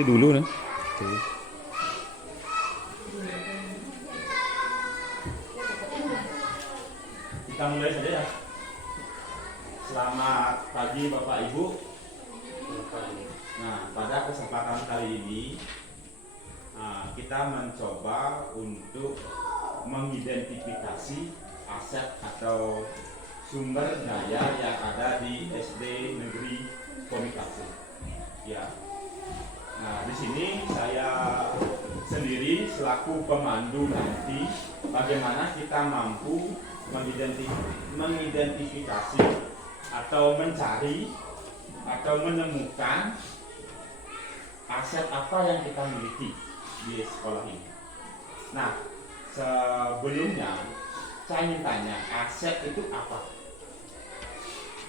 Dulu nih. Kita mulai saja ya. Selamat pagi Bapak Ibu. Nah, pada kesempatan kali ini kita mencoba untuk mengidentifikasi aset atau sumber daya yang ada di SD Negeri Komunikasi. Ya. Nah, di sini saya sendiri selaku pemandu nanti bagaimana kita mampu mengidentifikasi atau mencari atau menemukan aset apa yang kita miliki di sekolah ini. Nah, sebelumnya saya ingin tanya, aset itu apa?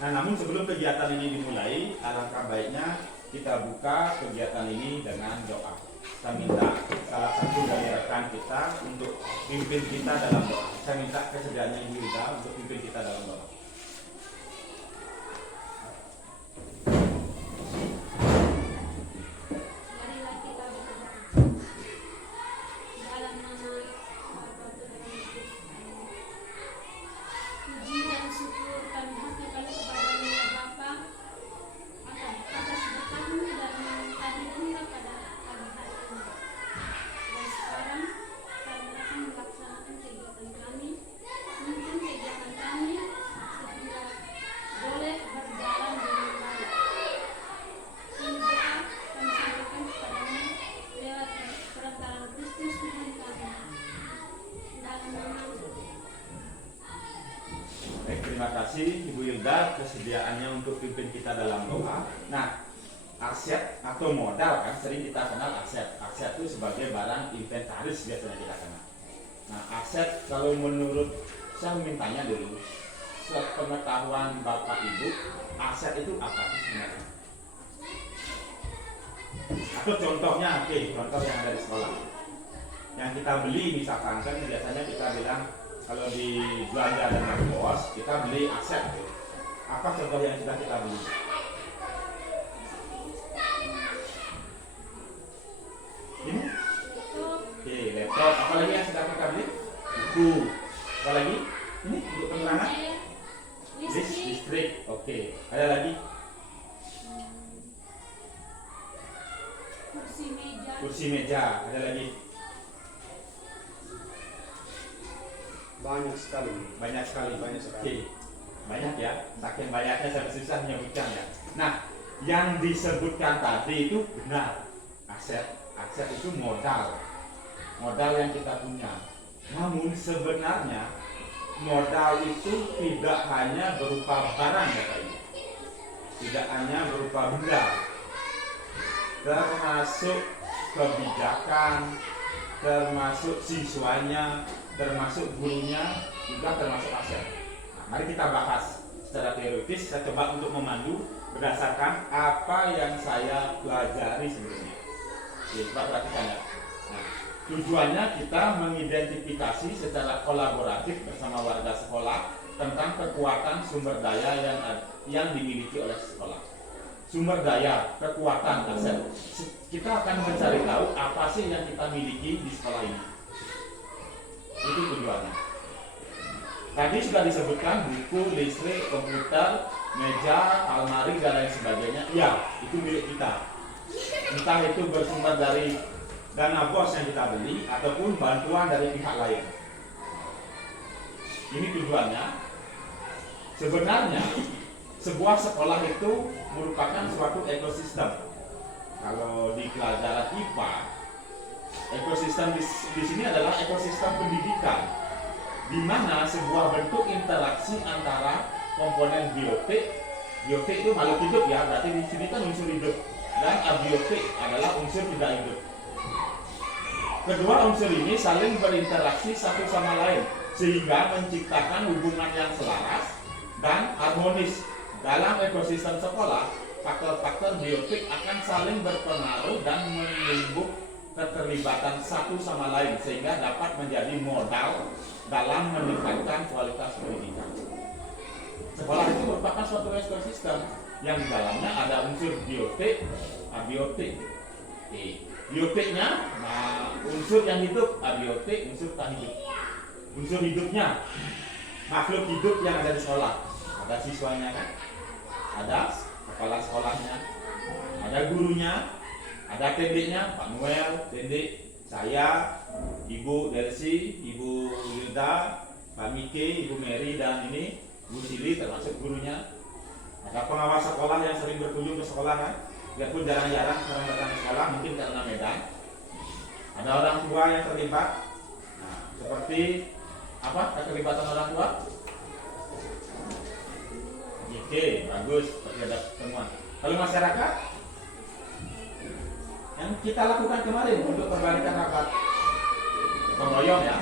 Nah, namun sebelum kegiatan ini dimulai, alangkah baiknya kita buka kegiatan ini dengan doa. Saya minta salah satu dari rekan kita untuk pimpin kita dalam doa. Saya minta kesediaannya Ibu Ida untuk pimpin kita dalam doa. Terima kasih Ibu Hilda kesediaannya untuk pimpin kita dalam doa. Nah, aset atau modal kan sering kita kenal aset. Aset itu sebagai barang inventaris biasanya kita kenal. Nah, aset kalau menurut saya mintanya dulu, sepengetahuan Bapak Ibu, aset itu apa sih sebenarnya? Atau contohnya, contoh yang ada di sekolah. Yang kita beli misalkan kan biasanya kita bilang kalau di belanja dan bos kita beli aset. Apa contoh yang sudah kita beli? Ini? Oke, laptop. Apa lagi yang sudah kita beli? Buku. Apa lagi? Ini untuk penerangan? Listrik. Oke. Ada lagi? Kursi meja. Ada lagi? Banyak sekali. Oke. Banyak ya. Saking banyaknya saya susah menyebutkan ya. Nah, yang disebutkan tadi itu benar. Aset itu modal yang kita punya. Namun sebenarnya modal itu tidak hanya berupa barang ya Pak Ibu. tidak hanya berupa benda, termasuk kebijakan, termasuk siswanya, termasuk gurunya, juga termasuk aset. Nah, mari kita bahas secara teoritis. Saya coba untuk memandu berdasarkan apa yang saya pelajari sebelumnya. Oke, coba perhatikan ya. Nah, tujuannya kita mengidentifikasi secara kolaboratif bersama warga sekolah tentang kekuatan sumber daya yang dimiliki oleh sekolah. Sumber daya, kekuatan, aset. Kita akan mencari tahu apa sih yang kita miliki di sekolah ini. Itu tujuannya. Tadi sudah disebutkan buku, listrik, komputer, meja, almari, dan lain sebagainya. Ya, itu milik kita. Entah itu bersumber dari dana bos yang kita beli ataupun bantuan dari pihak lain. Ini tujuannya. Sebenarnya sebuah sekolah itu merupakan suatu ekosistem. Kalau di pelajaran IPA, ekosistem di sini adalah ekosistem pendidikan, di mana sebuah bentuk interaksi antara komponen biotik itu makhluk hidup ya, berarti di sini kan unsur hidup, dan abiotik adalah unsur tidak hidup. Kedua unsur ini saling berinteraksi satu sama lain sehingga menciptakan hubungan yang selaras dan harmonis. Dalam ekosistem sekolah, faktor-faktor biotik akan saling berpengaruh dan menimbulkan keterlibatan satu sama lain sehingga dapat menjadi modal dalam meningkatkan kualitas pendidikan. Sekolah itu merupakan suatu ekosistem yang di dalamnya ada unsur biotik, abiotik. Biotiknya, nah, unsur yang hidup, abiotik, unsur tak hidup. Unsur hidupnya, makhluk hidup yang ada di sekolah. Ada siswanya kan? Ada kepala sekolahnya, ada gurunya, ada tendeknya, Pak Noel, tendek, saya, Ibu Delsi, Ibu Yuda, Pak Miki, Ibu Mary, dan ini Bu Sili termasuk gurunya. Ada pengawas sekolah yang sering berkunjung ke sekolah kan? Biarpun jarang-jarang sekarang datang ke sekolah, mungkin karena medan. Ada orang tua yang terlibat. Nah, seperti apa keterlibatan orang tua? Oke, bagus, seperti ada pertemuan. Kalau masyarakat yang kita lakukan kemarin untuk perbaikan rapat gotong royong ya.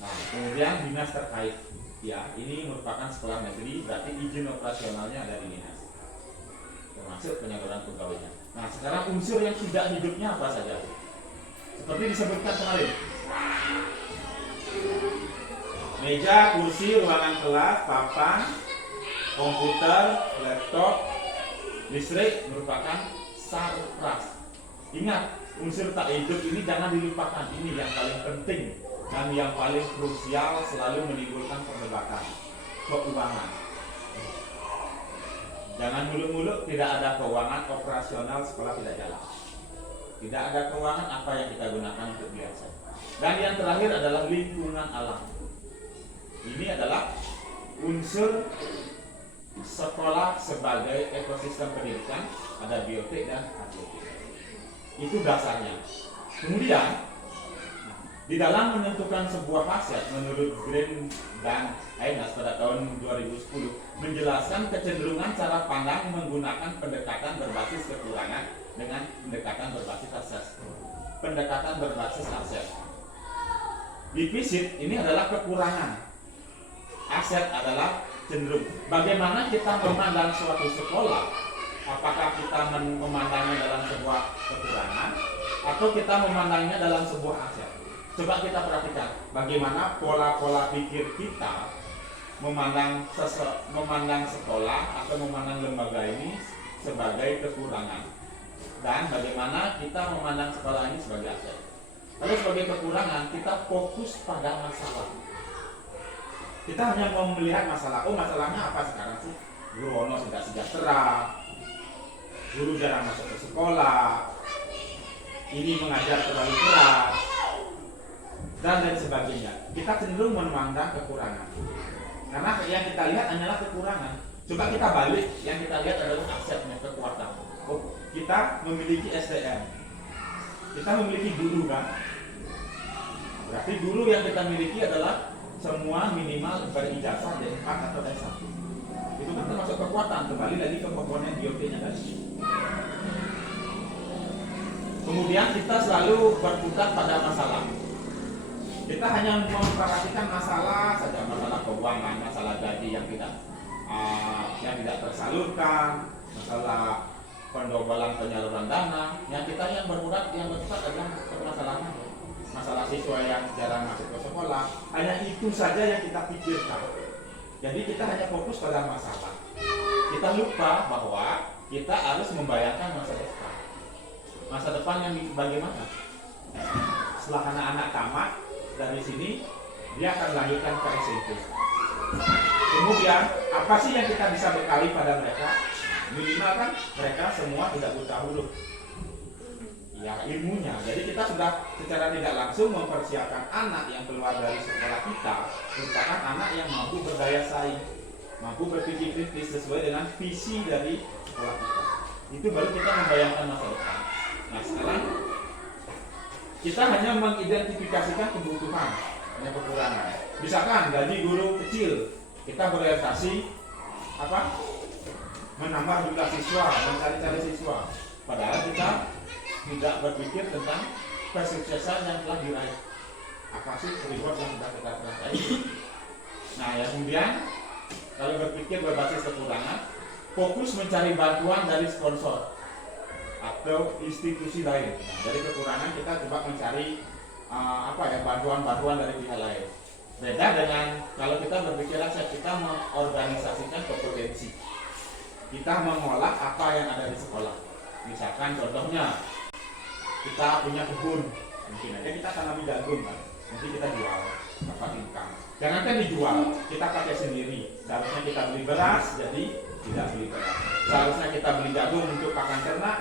Nah, kemudian dinas terkait. Ya, ini merupakan sekolah negeri, berarti izin operasionalnya ada di dinas, termasuk penyaluran pegawainya. Nah, sekarang unsur yang tidak hidupnya apa saja? Seperti disebutkan kemarin. Meja, kursi, ruangan kelas, papan, komputer, laptop, listrik merupakan sarpras. Ingat, unsur tak hidup ini jangan dilupakan. Ini yang paling penting dan yang paling krusial, selalu menimbulkan perdebatan. Keuangan. Jangan muluk-muluk tidak ada keuangan, operasional sekolah tidak jalan. Tidak ada keuangan, apa yang kita gunakan untuk biasa. Dan yang terakhir adalah lingkungan alam. Ini adalah unsur sekolah sebagai ekosistem pendidikan, ada biotik dan abiotik. Itu dasarnya. Kemudian di dalam menentukan sebuah aset menurut Green dan Haynes pada tahun 2010 menjelaskan kecenderungan cara pandang menggunakan pendekatan berbasis kekurangan dengan pendekatan berbasis aset. Pendekatan berbasis aset. Defisit ini adalah kekurangan. Aset adalah cenderung. Bagaimana kita memandang suatu sekolah? Apakah kita memandangnya dalam sebuah kekurangan atau kita memandangnya dalam sebuah aset? Coba kita perhatikan bagaimana pola-pola pikir kita memandang sekolah atau memandang lembaga ini sebagai kekurangan, dan bagaimana kita memandang sekolah ini sebagai aset. Kalau sebagai kekurangan, kita fokus pada masalah. Kita hanya mau melihat masalah. Oh, masalahnya apa sekarang sih? Guru Ono tidak sejahtera, guru jarang masuk ke sekolah, ini mengajar terlalu keras, dan lain sebagainya. Kita cenderung memandang kekurangan, karena yang kita lihat hanyalah kekurangan. Coba kita balik, yang kita lihat adalah asetnya, kekuatan. Oh, kita memiliki SDM, kita memiliki guru kan? Berarti guru yang kita miliki adalah semua minimal berijazah D4 atau D1. Itu Itu termasuk kekuatan. Kembali lagi ke komponen BOT-nya tadi. Kemudian kita selalu berputar pada masalah. Kita hanya memperhatikan masalah saja, masalah keuangan, masalah gaji yang tidak tersalurkan, masalah pendobalan penyaluran dana. Yang berputar adalah permasalahan, masalah siswa yang jarang masuk ke sekolah. Hanya itu saja yang kita pikirkan. Jadi kita hanya fokus pada masalah. Kita lupa bahwa kita harus membayangkan masa depan. Masa depan yang bagaimana? Setelah anak-anak tamat dari sini, dia akan lanjutkan ke SMP. Kemudian, apa sih yang kita bisa bekali pada mereka? Minimal kan mereka semua tidak buta huruf. Ya, ilmunya. Jadi kita sudah secara tidak langsung mempersiapkan anak yang keluar dari sekolah kita merupakan anak yang mampu berdaya saing, mampu berpikir kritis sesuai dengan visi dari sekolah kita. Itu baru kita membayangkan masa depan. Nah, sekarang kita hanya mengidentifikasikan kebutuhan, hanya kekurangan. Misalkan gaji guru kecil, kita berorientasi menambah jumlah siswa, mencari-cari siswa. Padahal kita tidak berpikir tentang kesuksesan yang telah diraih. Apa sih reward yang sudah kita raih? Nah, ya kemudian kalau berpikir berbasis kekurangan, fokus mencari bantuan dari sponsor atau institusi lain. Nah, dari kekurangan kita coba mencari bantuan-bantuan dari pihak lain. Beda dengan kalau kita berpikiran kita mengorganisasikan kompetensi. Kita mengolah apa yang ada di sekolah. Misalkan contohnya kita punya kebun, mungkin aja kita tanam jagung kan, nanti kita jual, dapat income. Jangankan dijual, kita pakai sendiri. Seharusnya kita beli beras, jadi tidak beli beras. Seharusnya kita beli jagung untuk pakan ternak,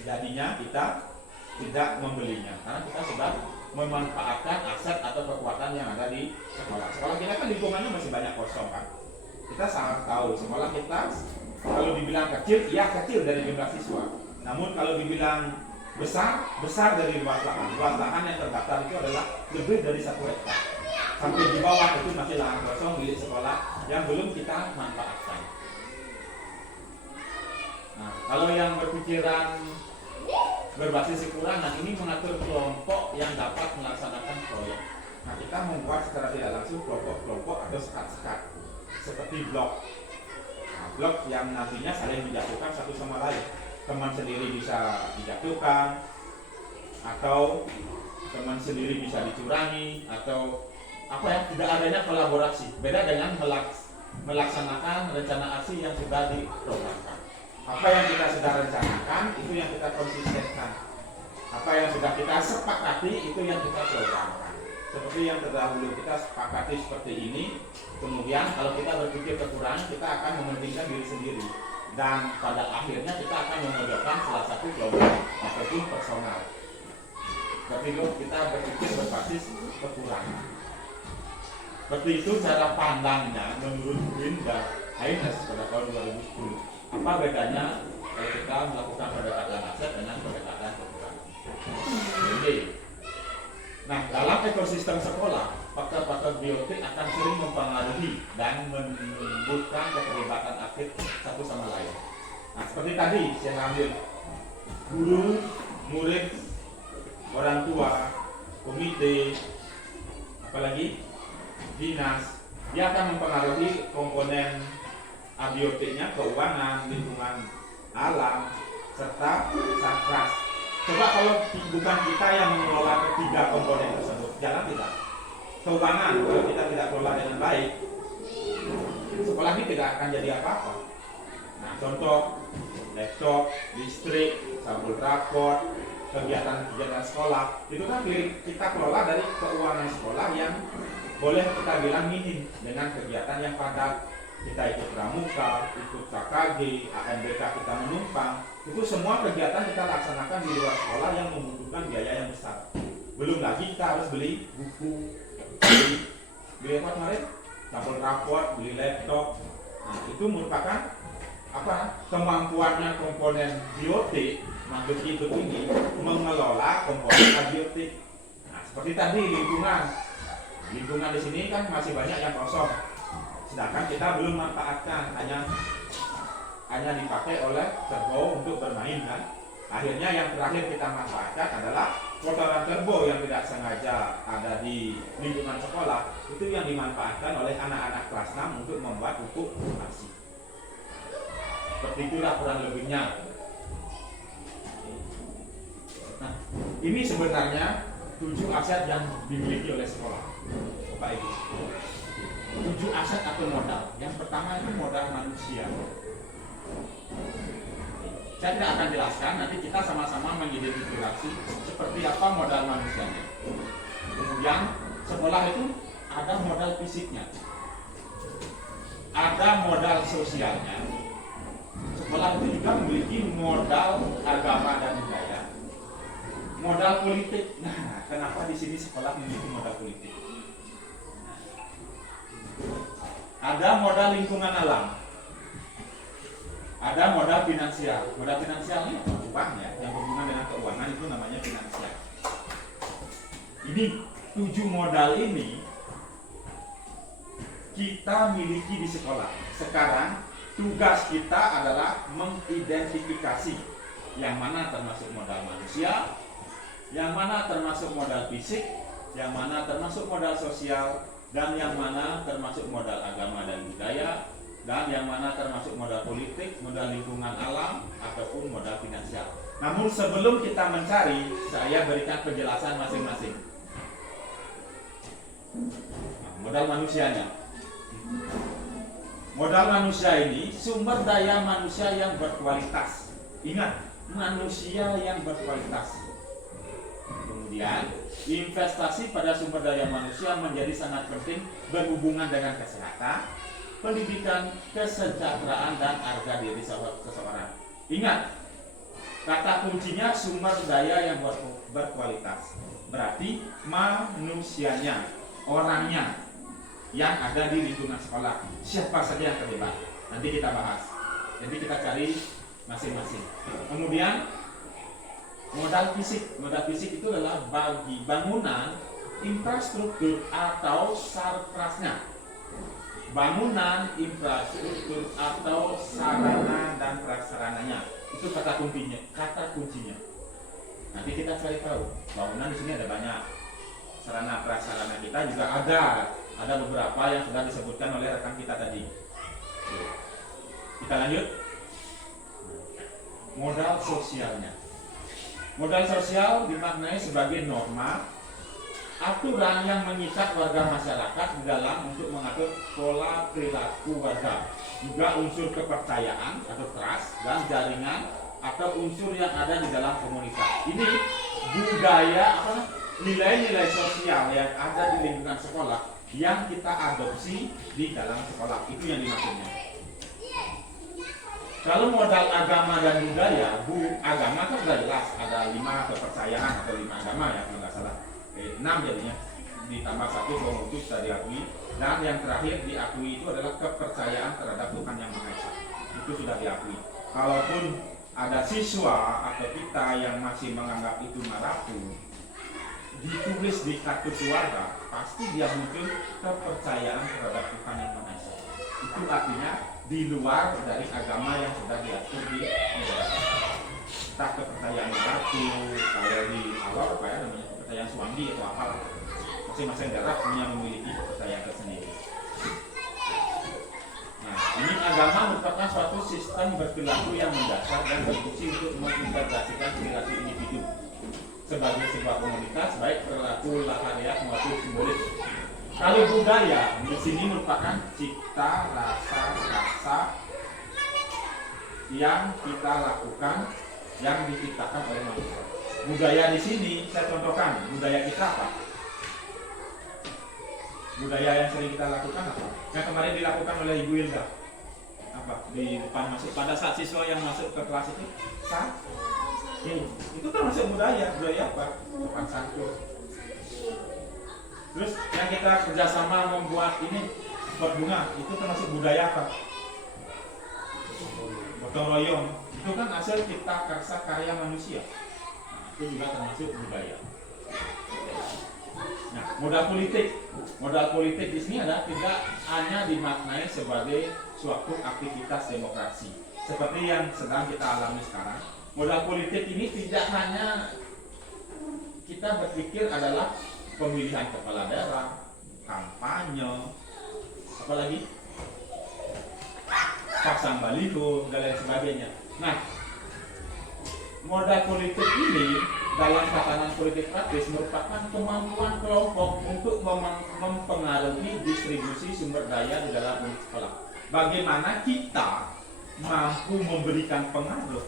jadinya kita tidak membelinya, karena kita sudah memanfaatkan aset atau kekuatan yang ada di sekolah. Sekolah kita kan lingkungannya masih banyak kosong kan. Kita sangat tahu sekolah kita kalau dibilang kecil, ya kecil dari jumlah siswa. Namun kalau dibilang besar dari luas lahan. Luas lahan yang terdaftar itu adalah lebih dari 1 hektar. Sampai di bawah itu masih lahan kosong milik sekolah yang belum kita manfaatkan. Nah, kalau yang berpikiran berbasis kekurangan ini mengatur kelompok yang dapat melaksanakan proyek. Nah, kita membuat secara tidak langsung kelompok-kelompok atau sekat-sekat seperti blok. Nah, blok yang nantinya saling menjatuhkan satu sama lain. Teman sendiri bisa dijatuhkan, atau teman sendiri bisa dicurangi, atau tidak adanya kolaborasi. Beda dengan melaksanakan rencana aksi yang sudah diprogramkan. Apa yang kita sudah rencanakan itu yang kita konsistenkan. Apa yang sudah kita sepakati itu yang kita programkan. Seperti yang terdahulu kita sepakati seperti ini. Kemudian kalau kita berpikir kekurangan, kita akan mementingkan diri sendiri. Dan pada akhirnya kita akan memojokkan salah satu kelompok ataupun personal. Berarti kita berpikir berbasis kekurangan. Seperti itu cara pandangnya menurut Green dan Haynes pada tahun 2010. Apa bedanya kalau kita melakukan pendekatan aset dengan pendekatan kekurangan? Jadi, nah dalam ekosistem sekolah, faktor-faktor biotik akan sering mempengaruhi dan menimbulkan keterlibatan aktif satu sama lain. Nah seperti tadi saya ambil guru, murid, orang tua, komite, apalagi dinas, dia akan mempengaruhi komponen abiotiknya, keuangan, lingkungan alam, serta sarkas. Coba kalau bukan kita yang mengelola ketiga komponen tersebut, jalan tidak. Keuangan, kalau kita tidak kelola dengan baik, sekolah ini tidak akan jadi apa-apa. Nah, contoh laptop, listrik, sampul raport, kegiatan-kegiatan sekolah, itu kan kita kelola dari keuangan sekolah yang boleh kita bilang minim dengan kegiatan yang padat. Kita ikut pramuka, ikut KKG, AMBK kita menumpang, itu semua kegiatan kita laksanakan di luar sekolah yang membutuhkan biaya yang besar. Belum lagi kita harus beli buku, beli apa kemarin? Sampul raport, beli laptop. Nah, itu merupakan kemampuannya komponen biotik makhluk hidup ini mengelola komponen abiotik. Nah, seperti tadi lingkungan di sini kan masih banyak yang kosong. sedangkan kita belum manfaatkan, hanya dipakai oleh turbo untuk bermain kan. Akhirnya yang terakhir kita manfaatkan adalah kotoran turbo yang tidak sengaja ada di lingkungan sekolah, itu yang dimanfaatkan oleh anak-anak kelas 6 untuk membuat pupuk ASI. Seperti itulah kurang lebihnya. Nah, ini sebenarnya 7 aset yang dimiliki oleh sekolah, Bapak Ibu. 7 aset atau modal. Yang pertama itu modal manusia. Saya tidak akan jelaskan, nanti kita sama-sama mengidentifikasi seperti apa modal manusianya. Kemudian sekolah itu ada modal fisiknya, ada modal sosialnya. Sekolah itu juga memiliki modal agama dan budaya, modal politik. Nah, kenapa di sini sekolah memiliki modal politik? Ada modal lingkungan alam, ada modal finansial. Modal finansial ini uang ya, yang berhubungan dengan keuangan itu namanya finansial. Ini 7 modal ini kita miliki di sekolah. Sekarang tugas kita adalah mengidentifikasi yang mana termasuk modal manusia, yang mana termasuk modal fisik, yang mana termasuk modal sosial, dan yang mana termasuk modal agama dan budaya, dan yang mana termasuk modal politik, modal lingkungan alam, ataupun modal finansial. Namun sebelum kita mencari, saya berikan penjelasan masing-masing. Nah, modal manusianya. Modal manusia ini sumber daya manusia yang berkualitas. Ingat, manusia yang berkualitas. Kemudian, investasi pada sumber daya manusia menjadi sangat penting berhubungan dengan kesehatan, pendidikan, kesejahteraan, dan harga diri seseorang. Ingat, kata kuncinya sumber daya yang berkualitas. Berarti manusianya, orangnya yang ada di lingkungan sekolah. Siapa saja yang terlibat? Nanti kita bahas. Jadi kita cari masing-masing. Kemudian modal fisik. Modal fisik itu adalah bagi bangunan, infrastruktur atau sarprasnya. Bangunan, infrastruktur atau sarana dan prasarananya. Itu kata kuncinya. Nanti kita cari tahu. Bangunan di sini ada banyak. Sarana prasarana kita juga ada beberapa yang sudah disebutkan oleh rekan kita tadi. Kita lanjut. Modal sosialnya. Modal sosial dimaknai sebagai norma, aturan yang mengikat warga masyarakat di dalam untuk mengatur pola perilaku warga. Juga unsur kepercayaan atau trust dan jaringan atau unsur yang ada di dalam komunitas. Ini budaya nilai-nilai sosial yang ada di lingkungan sekolah yang kita adopsi di dalam sekolah. Itu yang dimaksudnya. Kalau modal agama dan budaya, agama kan sudah jelas ada 5 kepercayaan atau 5 agama ya kalau nggak salah. 6 jadinya, ditambah 1 bahwa itu sudah diakui. Dan yang terakhir diakui itu adalah kepercayaan terhadap Tuhan Yang Maha Esa. Itu sudah diakui. Kalaupun ada siswa atau kita yang masih menganggap itu marapu, ditulis di kartu keluarga, pasti dia muncul kepercayaan terhadap Tuhan Yang Maha Esa. Itu artinya di luar dari agama yang sudah diatur di negara. Entah kepercayaan marapu, kalau di awal apa ya namanya, kepercayaan Swandi atau apa. Masing-masing daerah punya memiliki kepercayaan tersendiri. Nah, ini agama merupakan suatu sistem berperilaku yang mendasar dan berfungsi untuk mengintegrasikan perilaku individu sebagai sebuah komunitas, baik perilaku lahiriah maupun simbolis. Kalau budaya di sini merupakan cipta rasa yang kita lakukan, yang diciptakan oleh manusia. Budaya di sini saya contohkan, budaya kita apa? Budaya yang sering kita lakukan apa? Yang kemarin dilakukan oleh Ibu Hilda. Apa? Di depan masuk pada saat siswa yang masuk ke kelas itu, itu kan masuk budaya apa? Sopan santun. Terus yang kita kerjasama membuat ini pot bunga, itu termasuk budaya apa? Gotong royong, itu kan hasil cipta karsa karya manusia. Nah, itu juga termasuk budaya. Nah, modal politik di sini adalah tidak hanya dimaknai sebagai suatu aktivitas demokrasi seperti yang sedang kita alami sekarang. Modal politik ini tidak hanya kita berpikir adalah pemilihan kepala daerah, kampanye, apalagi pasang baliho dan lain sebagainya. Nah, modal politik ini dalam tatanan politik praktis merupakan kemampuan kelompok untuk mempengaruhi distribusi sumber daya di dalam unit sekolah. Bagaimana kita mampu memberikan pengaruh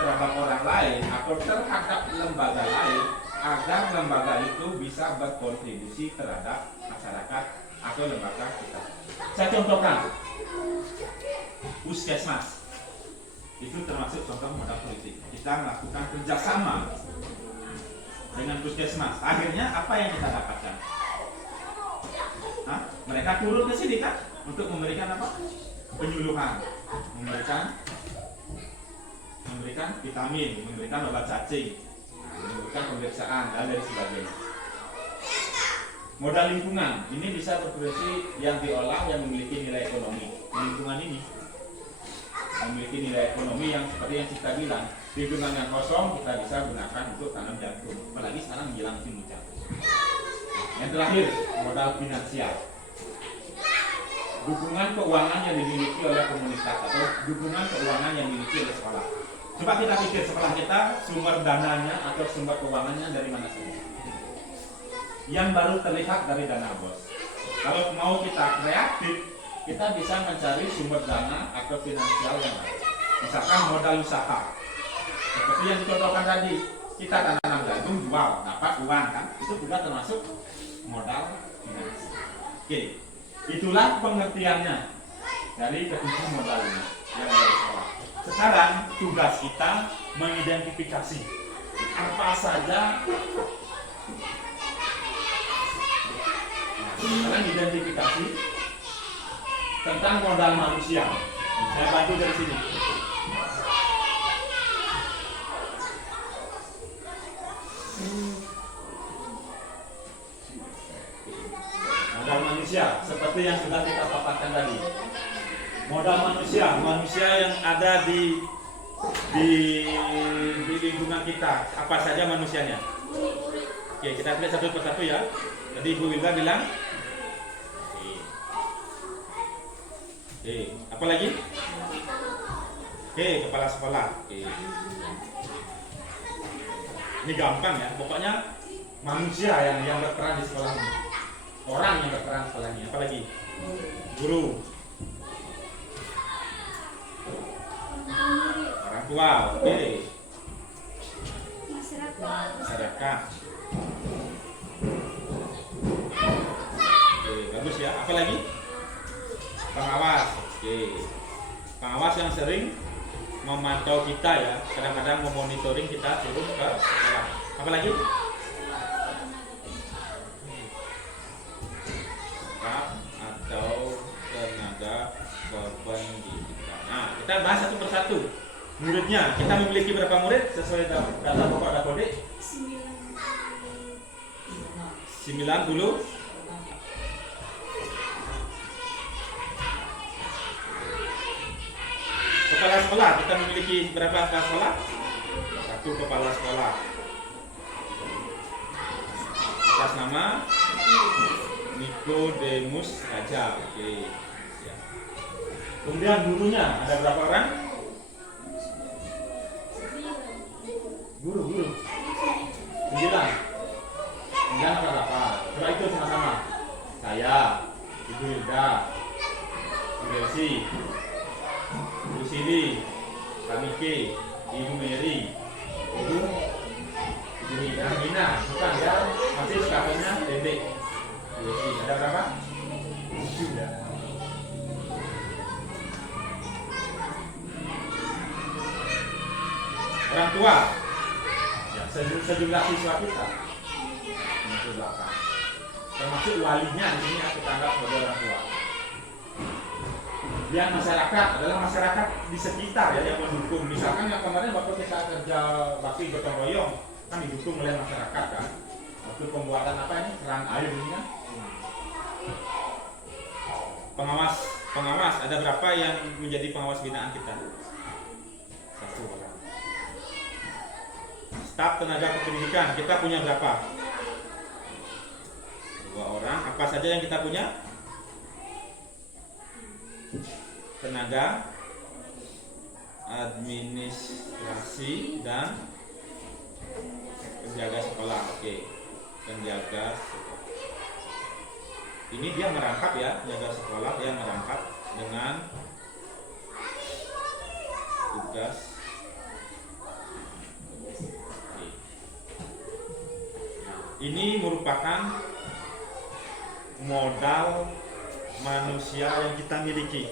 terhadap orang lain atau terhadap lembaga lain agar lembaga itu bisa berkontribusi terhadap masyarakat atau lembaga kita. Saya contohkan, puskesmas itu termasuk contoh modal politik. Kita melakukan kerjasama dengan puskesmas. Akhirnya apa yang kita dapatkan? Mereka turun ke sini kan untuk memberikan apa? Penyuluhan, memberikan vitamin, memberikan obat cacing, memberikan pemeriksaan dan lain sebagainya. Modal lingkungan ini bisa berfungsi yang diolah yang memiliki nilai ekonomi. Lingkungan ini memiliki nilai ekonomi yang seperti yang kita bilang, lingkungan yang kosong kita bisa gunakan untuk tanam jagung, apalagi sekarang menjelang musim hujan. Yang terakhir, modal finansial, dukungan keuangan yang dimiliki oleh komunitas atau dukungan keuangan yang dimiliki oleh sekolah. Coba kita pikir, sekolah kita sumber dananya atau sumber keuangannya dari mana saja? Yang baru terlihat dari dana bos. Kalau mau kita kreatif, kita bisa mencari sumber dana atau finansial yang lain. Misalkan modal usaha, seperti yang dicontohkan tadi, kita tanam jagung, jual, dapat uang kan? Itu juga termasuk modal finansial. Oke, itulah pengertiannya dari ketujuh modal ini yang ada di sekolah. Sekarang tugas kita mengidentifikasi apa saja. Sekarang identifikasi tentang modal manusia. Saya bantu dari sini. Modal manusia seperti yang sudah kita paparkan tadi. Modal manusia yang ada di lingkungan kita. Apa saja manusianya? Oke, kita lihat satu persatu ya. Tadi Bu Wilda bilang. Apa lagi? Kepala sekolah. Ini gampang ya. Pokoknya manusia yang berperan di sekolah ini. Orang yang berperan di sekolah ini. Apa lagi? Guru. Orang tua. Masyarakat. Bagus ya. Apa lagi? Pengawas. Pengawas yang sering memantau kita ya, kadang-kadang memonitoring kita turun ke sekolah. Apa lagi? Staf atau tenaga kependidikan. Nah, kita bahas satu persatu. Muridnya, kita memiliki berapa murid sesuai data pokok Dapodik? 90. Kepala sekolah, kita memiliki berapa kepala sekolah? 1 kepala sekolah. Atas nama Nikodemus Raja. Oke. Kemudian gurunya ada berapa orang? Guru. 9. 9 atau 8? Coba itu sama-sama. Saya, Ibu Hilda, Bu Delsi, Bu Sili, Kamike, Ibu Mary, Ibu Mina, bukan ya, masih sekarangnya Dedek. Ada berapa? 7 ya. Orang tua, ya, sejumlah siswa kita, 8. Termasuk walinya di sini kita anggap sebagai orang tua. Yang masyarakat adalah masyarakat di sekitar ya yang mendukung. Misalkan yang kemarin waktu kita kerja bakti gotong royong kan didukung oleh masyarakat kan, Waktu pembuatan apa ini? Keran air ini kan? Pengawas ada berapa yang menjadi pengawas binaan kita? 1 orang. Staf tenaga kependidikan kita punya berapa? 2 orang. Apa saja yang kita punya? Tenaga administrasi dan penjaga sekolah. Oke, penjaga sekolah. Ini dia merangkap ya, penjaga sekolah dia merangkap dengan tugas. Oke. Ini merupakan modal manusia yang kita miliki.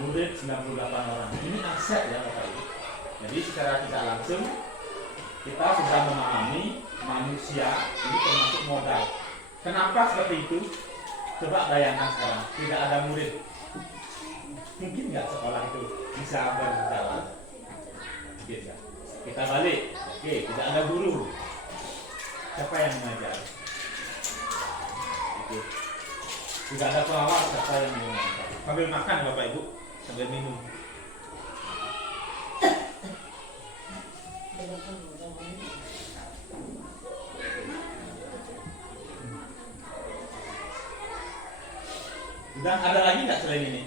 Murid 98 orang. Ini aset ya Bapak Ibu. Jadi secara tidak langsung kita sudah memahami manusia ini termasuk modal. Kenapa seperti itu? Coba bayangkan sekarang, tidak ada murid. Mungkin nggak sekolah itu bisa berjalan? Mungkin nggak. Kita balik. Oke, tidak ada guru. Siapa yang mengajar? Itu. Tidak ada pengawas, siapa yang mengajar? Sambil makan Bapak Ibu, sambil minum. Dan ada lagi nggak selain ini?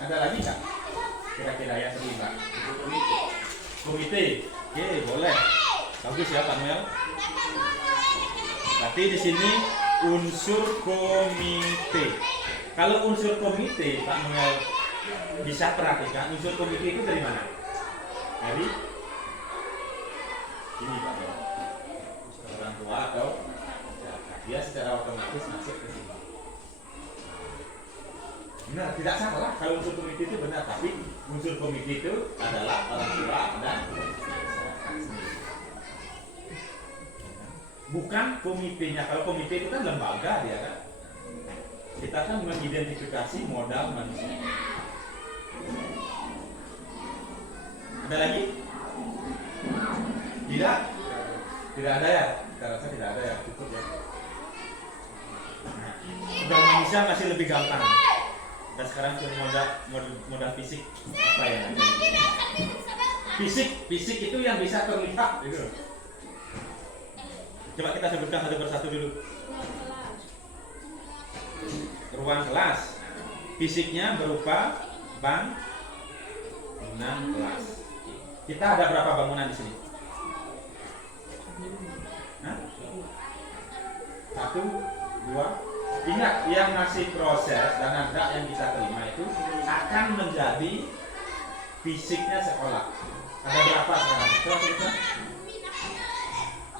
Ada lagi nggak? Kira-kira yang terlibat? Komite. Oke, boleh. Bagus ya Pak Noel. Berarti di sini unsur komite. Kalau unsur komite Pak Noel bisa perhatikan, unsur komite itu dari mana? Dari ini Pak Noel. Orang tua atau dia secara otomatis masuk ke sini. Benar, tidak salah kalau unsur komite itu benar, tapi unsur komite itu adalah orang tua dan masyarakat sendiri. Bukan komitenya. Kalau komite itu kan lembaga dia kan. Kita kan mengidentifikasi modal manusia. Ada lagi? Tidak? Tidak ada ya? Kita rasa tidak ada ya, cukup ya. Modal manusia masih lebih gampang. Dan sekarang cuma modal fisik apa ya? Fisik itu yang bisa terlihat gitu. Coba kita sebutkan satu persatu dulu. Ruang kelas. Fisiknya berupa bangunan kelas. Kita ada berapa bangunan di sini? Hah? 1, 2. Ingat, yang masih proses dan nanti yang kita terima itu akan menjadi fisiknya sekolah. Ada berapa sekarang? Coba kita.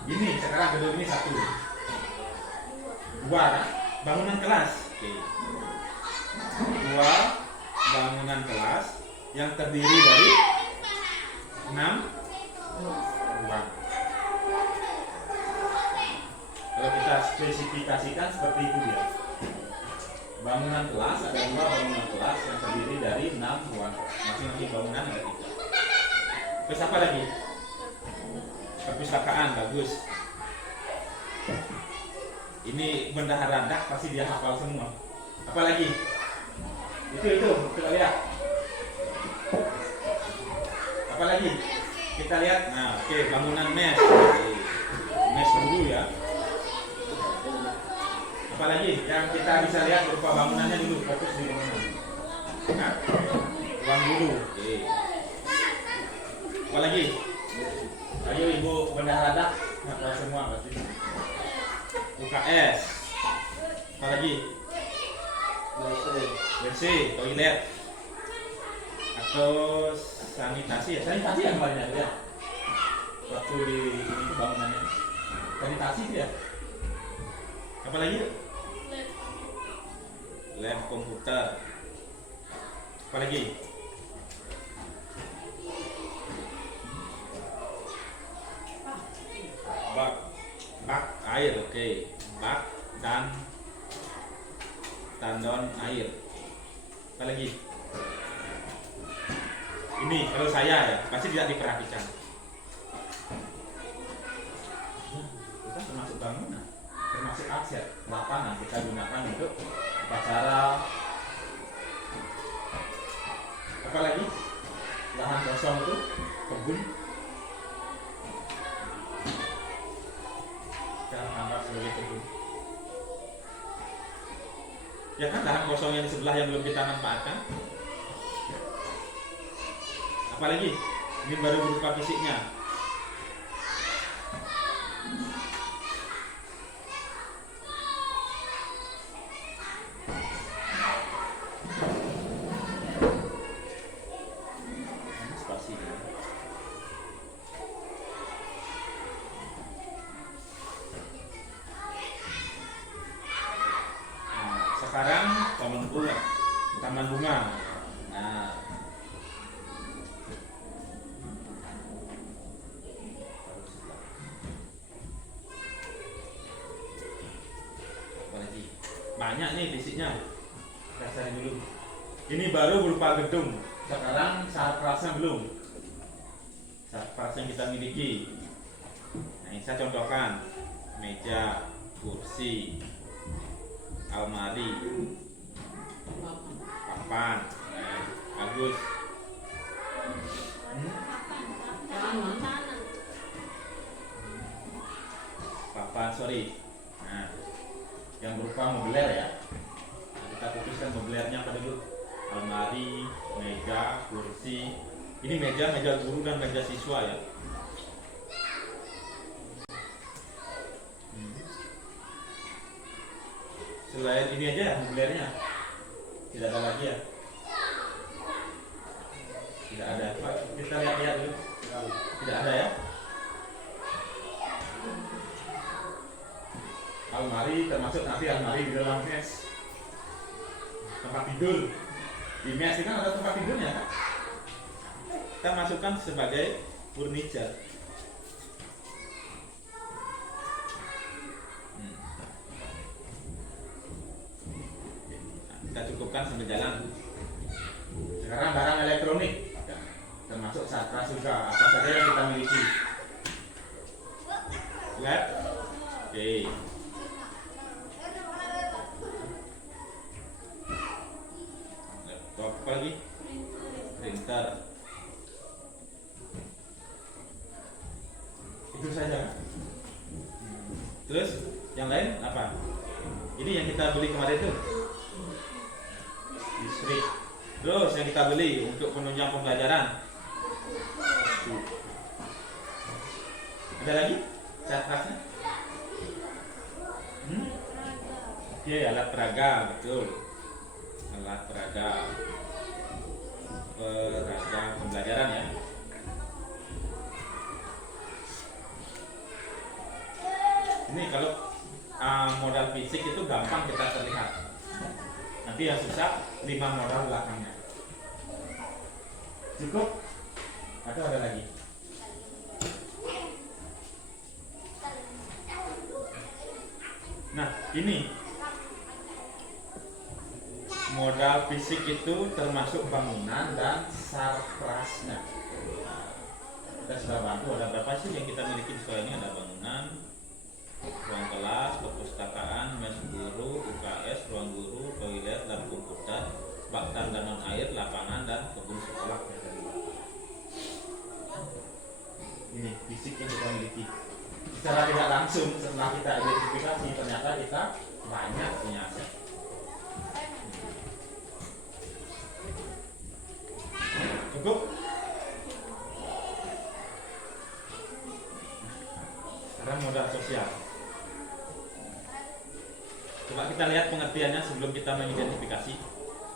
Ini sekarang gedung ini 1, 2 kan? Bangunan kelas. Oke. 2 bangunan kelas yang terdiri dari 6 ruang. Kalau kita spesifikasikan seperti itu dia. Bangunan kelas ada 2 bangunan kelas yang terdiri dari 6 ruang. Masing-masing bangunan ada 3. Terus apa lagi? Perpustakaan bagus. Ini bendahara dak pasti dia hafal semua. Apa lagi? Itu kita lihat. Apa lagi? Kita lihat. Nah, oke, bangunan mes. Mes dulu ya. Apalagi yang kita bisa lihat berupa bangunannya dulu, fokus di bangunan. Nah, ruang guru. Oke. Apalagi? Ayo Ibu bendahara dak, hafal semua pasti. UKS. Apalagi? WC, toilet. Atau sanitasi ya? Sanitasi yang banyak ya. Waktu di ini bangunannya. Sanitasi ya. Apalagi? Lab komputer. Apalagi? Bak Oke, bak dan tandon air. Apa lagi? Ini kalau saya ya pasti tidak diperhatikan. Kita termasuk bangunan, termasuk aset lapangan kita gunakan untuk upacara. Apalagi lahan kosong itu kebun kita anggap sebagai kebun. Ya kan lahan kosong yang di sebelah yang belum kita manfaatkan. Apalagi ini baru berupa fisiknya. Sekarang taman bunga. Nah, apalagi banyak nih fisiknya. Kita cari dulu. Ini baru berupa gedung. Sekarang saat kerasnya belum. Saat keras yang kita miliki. Nah, ini saya contohkan meja, kursi, almari, papan. Nah, bagus. Papan, sorry. Nah, yang berupa mobiler ya. Nah, kita fokuskan mobilernya apa dulu? Almari, meja, kursi. Ini meja guru dan meja siswa ya. Selain ini aja mobilernya tidak ada lagi ya. Tidak ada. Kita lihat dulu. Tidak ada ya. Almari termasuk nanti almari di dalam mes. Tempat tidur. Di mes ini kan ada tempat tidurnya kan? Kita masukkan sebagai furniture. Kita cukupkan sambil jalan. Sekarang barang elektronik termasuk sakras juga, apa saja yang kita miliki. Lihat. Oke. Laptop apa lagi? Printer. Itu saja. Terus yang lain apa? Ini yang kita beli kemarin tuh. Listrik. Terus yang kita beli untuk penunjang pembelajaran. Ada lagi? Catatnya? Oke, alat peraga, betul. Alat peraga. Peraga pembelajaran ya. Ini kalau modal fisik itu gampang kita terlihat. Nanti yang susah 5 modal belakangnya. Cukup? Atau ada lagi? Nah, ini modal fisik itu termasuk bangunan dan sarprasnya. Kita sudah bantu, ada berapa sih yang kita miliki di sekolah ini? Ada bangunan, ruang kelas, perpustakaan, mes guru, UKS, ruang guru, toilet, dan komputer, bak tandon air, lapangan, dan kebun sekolah. Ini fisik yang kita miliki. Secara tidak langsung setelah kita identifikasi ternyata kita banyak punya aset. Cukup? Sekarang modal sosial. Coba kita lihat pengertiannya sebelum kita mengidentifikasi.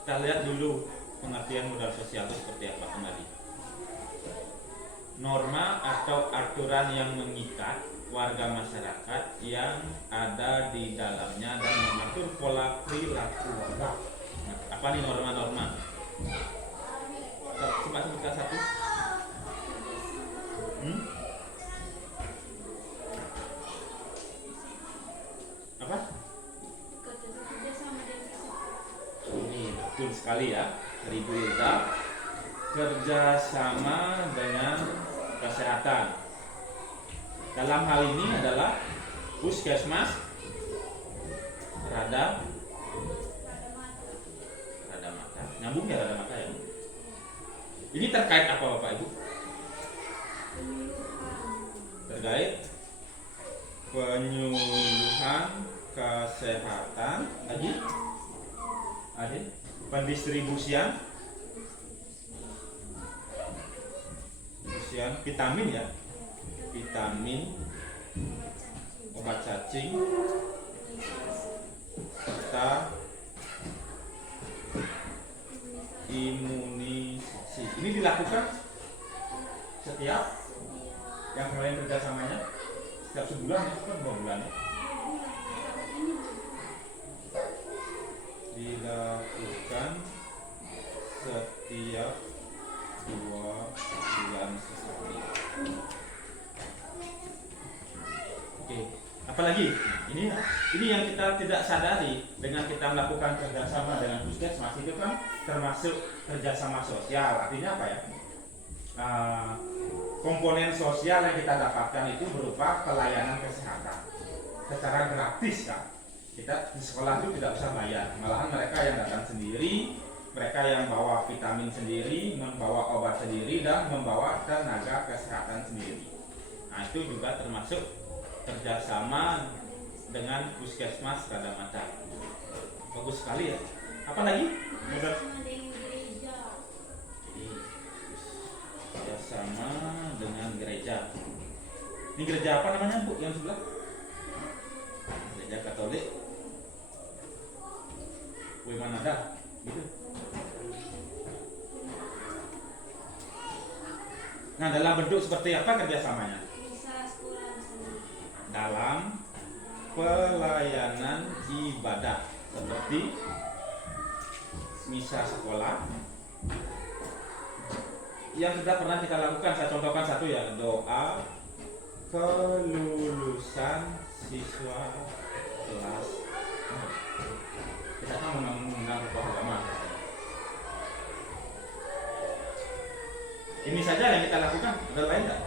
Kita lihat dulu pengertian modal sosial itu seperti apa kembali. Norma atau aturan yang mengikat warga masyarakat yang ada di dalamnya dan mengatur pola perilaku warga. Nah, apa nih norma-norma? Coba sebutkan satu. sekali ya, 1000 liter. Kerjasama dengan kesehatan. Dalam hal ini adalah puskesmas, rada mata. Nyambung ya rada mata ya. Ini terkait apa Bapak Ibu? Terkait penyuluhan kesehatan, lagi ada pendistribusian vitamin ya, vitamin, obat cacing, serta imunisasi. Ini dilakukan setiap yang kemarin kerjasamanya setiap sebulan ya, kan 2 bulan ya. Dilakukan setiap 2 bulan sekali. Oke, apalagi ini yang kita tidak sadari dengan kita melakukan kerjasama dengan puskesmas itu kan termasuk kerjasama sosial. Artinya apa ya? Komponen sosial yang kita dapatkan itu berupa pelayanan kesehatan secara gratis kan. Kita di sekolah itu tidak usah bayar, malahan mereka yang datang sendiri, mereka yang bawa vitamin sendiri, membawa obat sendiri, dan membawa tenaga kesehatan sendiri. Nah itu juga termasuk kerjasama dengan puskesmas rada mata. Bagus sekali ya. Apa lagi? Kerjasama dengan gereja. Ini gereja apa namanya Bu yang sebelah? Gereja Katolik Wimanada gitu. Nah dalam bentuk seperti apa kerjasamanya? Dalam pelayanan ibadah seperti misa sekolah yang sudah pernah kita lakukan. Saya contohkan satu ya, doa kelulusan siswa kelas. Kita kan mengundang tokoh agama. Ini saja yang kita lakukan, ada lain nggak?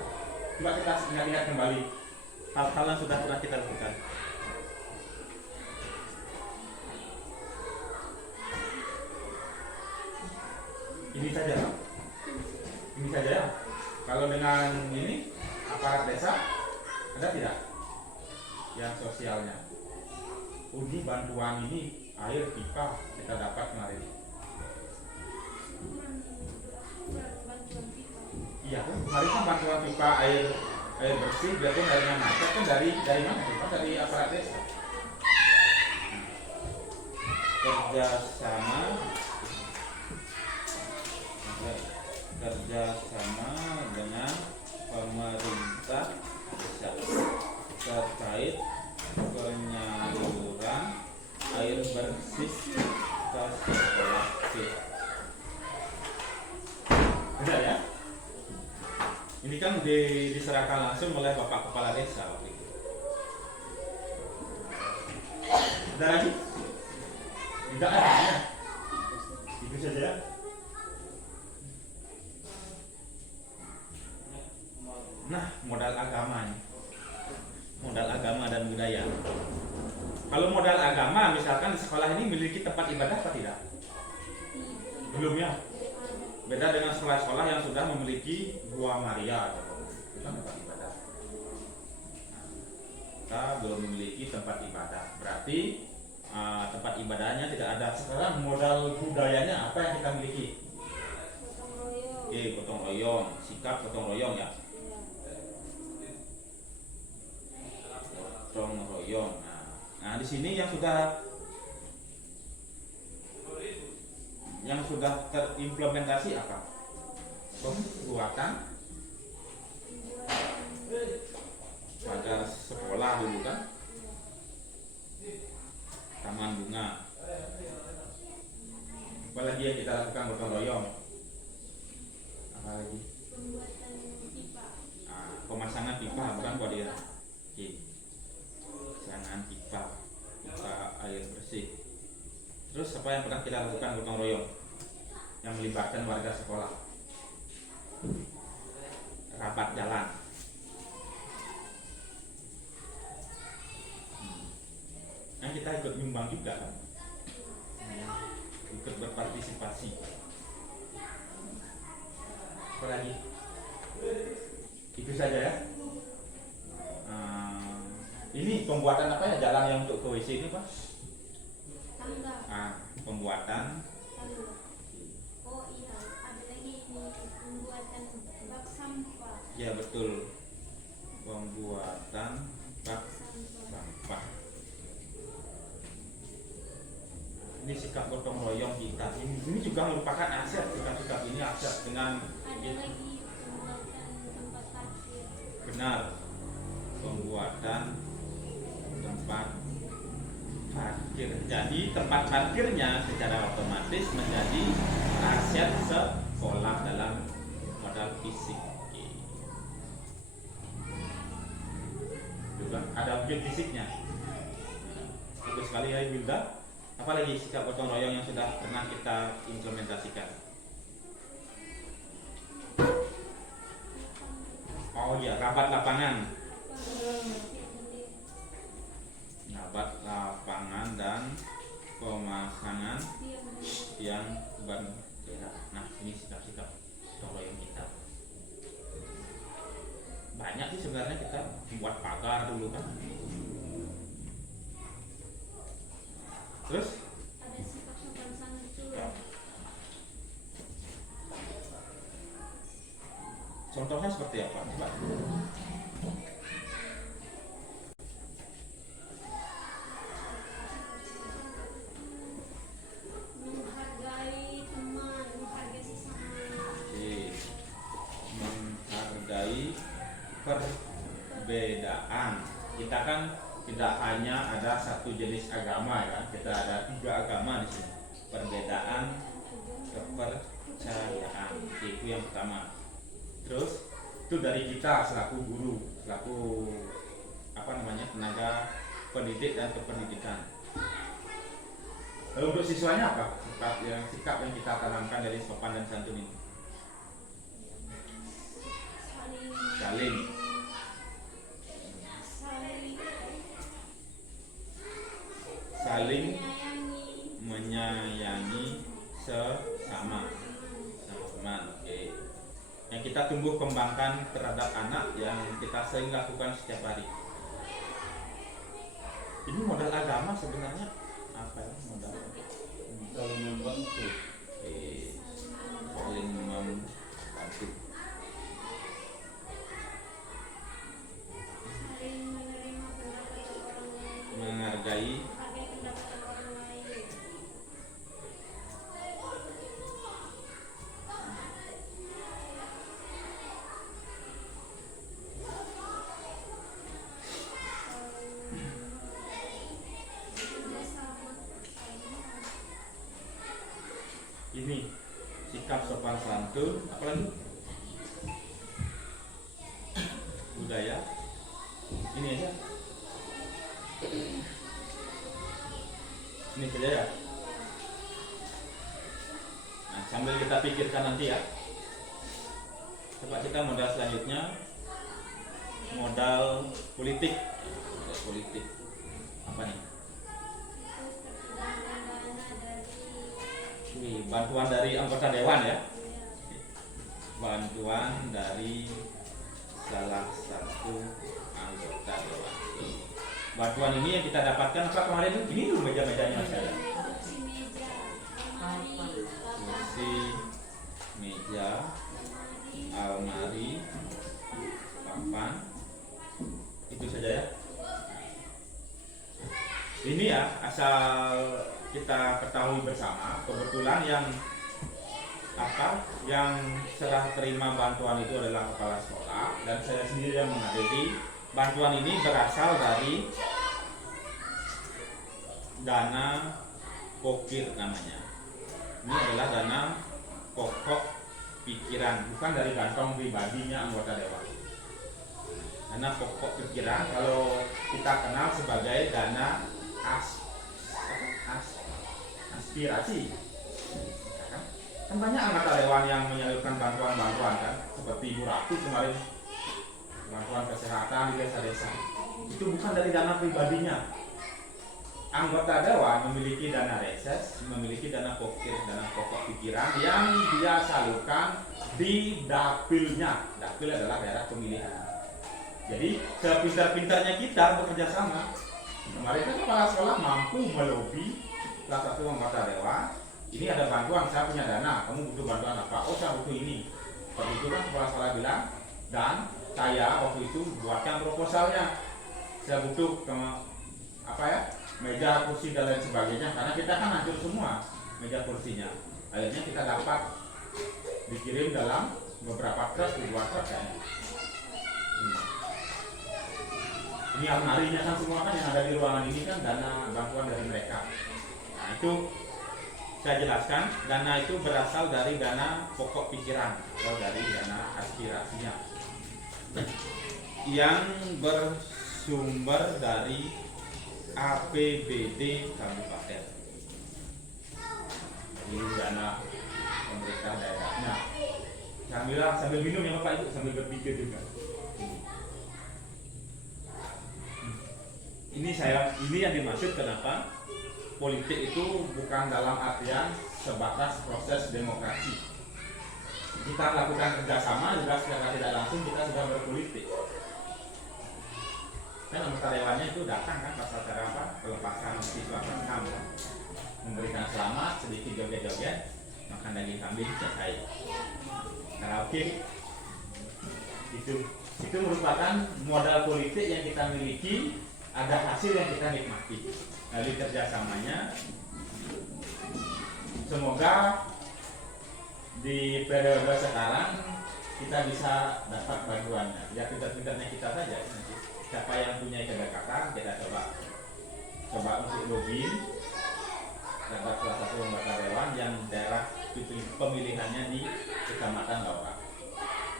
Coba kita ingat-ingat kembali hal-hal yang sudah pernah kita lakukan. Ini saja, ini saja ya. Kalau dengan ini aparat desa ada tidak yang sosialnya? Ini bantuan ini air pipa kita dapat kemarin. Iya kan, kemarin kan bantuan pipa air bersih, biarpun airnya macet kan dari mana? Kan dari aparat desa. Kerjasama dengan pemerintah desa terkait penyaluran air bersih ke sekolah. Benar ya? Ini kan diserahkan langsung oleh Bapak Kepala Desa waktu itu. Ada lagi? Tidak ada ya? Itu saja ya? Nah, modal agama nih. Modal agama dan budaya. Kalau modal agama, misalkan di sekolah ini memiliki tempat ibadah atau tidak? Belum ya? Beda dengan sekolah-sekolah yang sudah memiliki Gua Maria, itu kan tempat ibadah. Kita belum memiliki tempat ibadah, berarti tempat ibadahnya tidak ada. Sekarang modal budayanya apa yang kita miliki? Oke, gotong royong, sikap gotong royong ya. Gotong royong. Nah, di sini yang sudah terimplementasi apa? Pembuatan pagar sekolah dulu kan, taman bunga. Apalagi yang kita lakukan gotong royong? Apalagi? Pemasangan pipa bukan buat dia. Pemasangan pipa air bersih. Terus apa yang pernah kita lakukan gotong royong? yang melibatkan warga sekolah, kerabat jalan. Nah, kita ikut nyumbang juga kan, ikut berpartisipasi. Apa lagi? Itu saja ya. Ini pembuatan apa ya, jalan yang untuk ke WC ini Pak? Tangga. Pembuatan. Tangga. Oh iya, ada lagi ini pembuatan bak sampah. Ya betul, pembuatan bak sampah. Ini sikap gotong royong kita. Ini juga merupakan aset, sikap-sikap ini aset dengan. Ada lagi pembuatan tempat parkir. Benar, pembuatan tempat parkir. Jadi tempat parkirnya secara otomatis menjadi aset sekolah dalam modal fisik. Juga ada objek fisiknya. Bagus sekali ya Bilda. Apalagi sikap gotong royong yang sudah pernah kita implementasikan? Oh iya, rabat lapangan. Rabat lapangan dan pemasangan yang berbeda. Nah, ini sikap-sikap gotong royong kita. Banyak sih sebenarnya, kita membuat pagar dulu kan. Terus? Ada sikap sopan santun. Contohnya seperti apa? Coba. Menghargai teman, menghargai sesama. Oke. Menghargai perbedaan. Kita kan tidak hanya ada satu jenis agama ya, kita ada 3 agama di sini. Perbedaan kepercayaan, itu yang pertama. Terus itu dari kita selaku guru, selaku tenaga pendidik dan kependidikan. Lalu untuk siswanya apa? Sikap yang kita tanamkan dari sopan dan santun ini. Saling menyayangi sesama teman. Oke. Yang kita tumbuh kembangkan terhadap anak yang kita sering lakukan setiap hari. Ini modal agama sebenarnya apa ya? Modal Saling membantu. Saling membantu. Saling menerima pendapat orang lain. Menghargai Pendapat orang lain. ini sikap sopan santun, apalagi budaya. Ini aja. Ini saja ya. Nah, sambil kita pikirkan nanti ya. Coba kita modal selanjutnya, modal politik. Modal politik apa nih? Ini bantuan dari anggota dewan ya. Bantuan dari salah satu anggota dewan. Bantuan ini yang kita dapatkan apa kemarin itu? Ini dulu meja-mejanya saya. Kursi, meja, almari, papan. Itu saja ya. Ini ya asal kita ketahui bersama, kebetulan yang serah terima bantuan itu adalah kepala sekolah dan saya sendiri yang menghadiri. Bantuan ini berasal dari dana pokir namanya. Ini adalah dana pokok pikiran, bukan dari kantong pribadinya anggota dewan. Dana pokok pikiran kalau kita kenal sebagai dana aspirasi. Kan banyak anggota dewan yang menyalurkan bantuan-bantuan kan, seperti Ibu Ratu kemarin bantuan kesehatan di desa-desa. Itu bukan dari dana pribadinya. Anggota dewan memiliki dana reses, memiliki dana pokok pikiran yang dia salurkan di dapilnya. Dapil adalah daerah pemilihan. Jadi sepintar-pintarnya kita bekerja sama. Kemarin kan kepala sekolah mampu melobi salah satu anggota dewan. Ini ada bantuan, saya punya dana, kamu butuh bantuan apa? Oh, saya butuh ini. Waktu itu kan kepala sekolah bilang, dan saya waktu itu buatkan proposalnya. Saya butuh meja, kursi dan lain sebagainya, karena kita kan hancur semua meja kursinya. Akhirnya kita dapat dikirim dalam beberapa truk, dibuat truk kayaknya. Ini almarinya kan semua kan yang ada di ruangan ini kan dana bantuan dari mereka. Nah itu saya jelaskan, dana itu berasal dari dana pokok pikiran atau dari dana aspirasinya yang bersumber dari APBD kabupaten. Ini dana pemerintah daerah. Nah, sambil minum ya Bapak Ibu, sambil berpikir juga. Ini yang dimaksud kenapa politik itu bukan dalam artian sebatas proses demokrasi. Kita lakukan kerjasama juga secara tidak langsung kita sudah berpolitik. Kan anggota dewannya itu datang kan pas acara pelepasan siswa kelas 6 kan? Memberikan selamat, sedikit joget-joget, makan daging kambing selesai. Karaoke itu merupakan modal politik yang kita miliki, ada hasil yang kita nikmati. Dari kerjasamanya, semoga di periode sekarang kita bisa dapat bantuannya. Ya pintar-pintarnya kita saja nanti. Siapa yang punya kedekatan kita coba untuk lobby dapat salah satu anggota dewan yang daerah pemilihannya di Kecamatan Laura.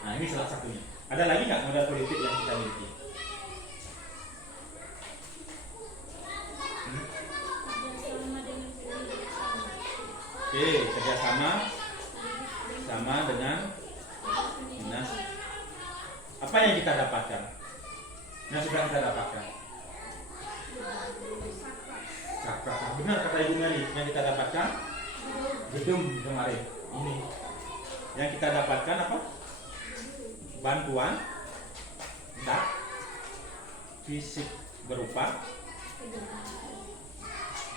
Nah ini salah satunya. Ada lagi nggak modal politik yang kita miliki? Oke, kerjasama dengan dinas. Apa yang kita dapatkan? Yang sudah kita dapatkan. Sakra, benar kata Ibu Meli. Yang kita dapatkan gedung kemarin. Ini. Yang kita dapatkan apa? Bantuan fisik berupa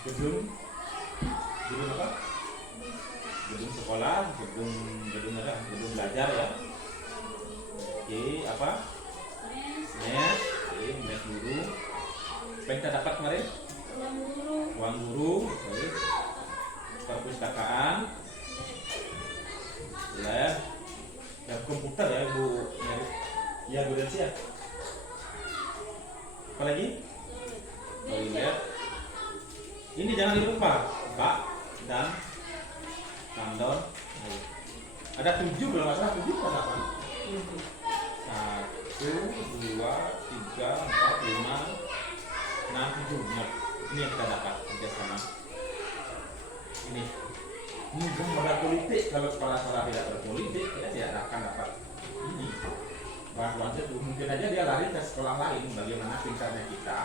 gedung apa? Gedung sekolah, gedung belajar ya. Oke, apa? Mes guru. Apa yang kita dapat kemarin? Uang guru, perpustakaan, lab, komputer ya Bu. Ya Bu Delsi ya. Apa lagi? Toilet. Ini jangan lupa bak dan tandon. Ada 7 belum masalah 7 atau apa? 1, 2, 3, 4, 5, 6, 7. Nah, ini yang kita dapat kerjasama. Ini bukan modal politik. Kalau kepala sekolah tidak berpolitik, ya tidak akan dapat ini. Bantuan itu mungkin aja dia lari ke sekolah lain. Bagaimana pintarnya kita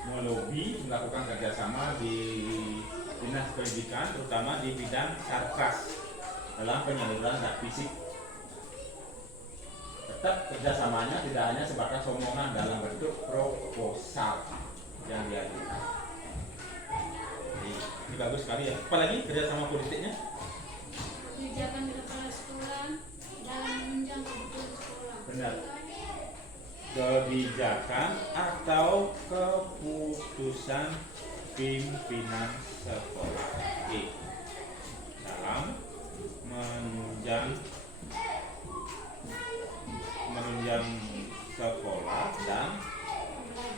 melobi, melakukan kerjasama di dinas pendidikan, terutama di bidang sarkas dalam penyaluran zat fisik. Tetap kerjasamanya tidak hanya sebatas omongan dalam bentuk proposal yang diajukan. Ini bagus sekali ya. Apalagi kerjasama politiknya? Kebijakan kepala sekolah dalam menunjang kebutuhan sekolah. Benar. Kebijakan atau keputusan pimpinan sekolah dalam menunjang sekolah dan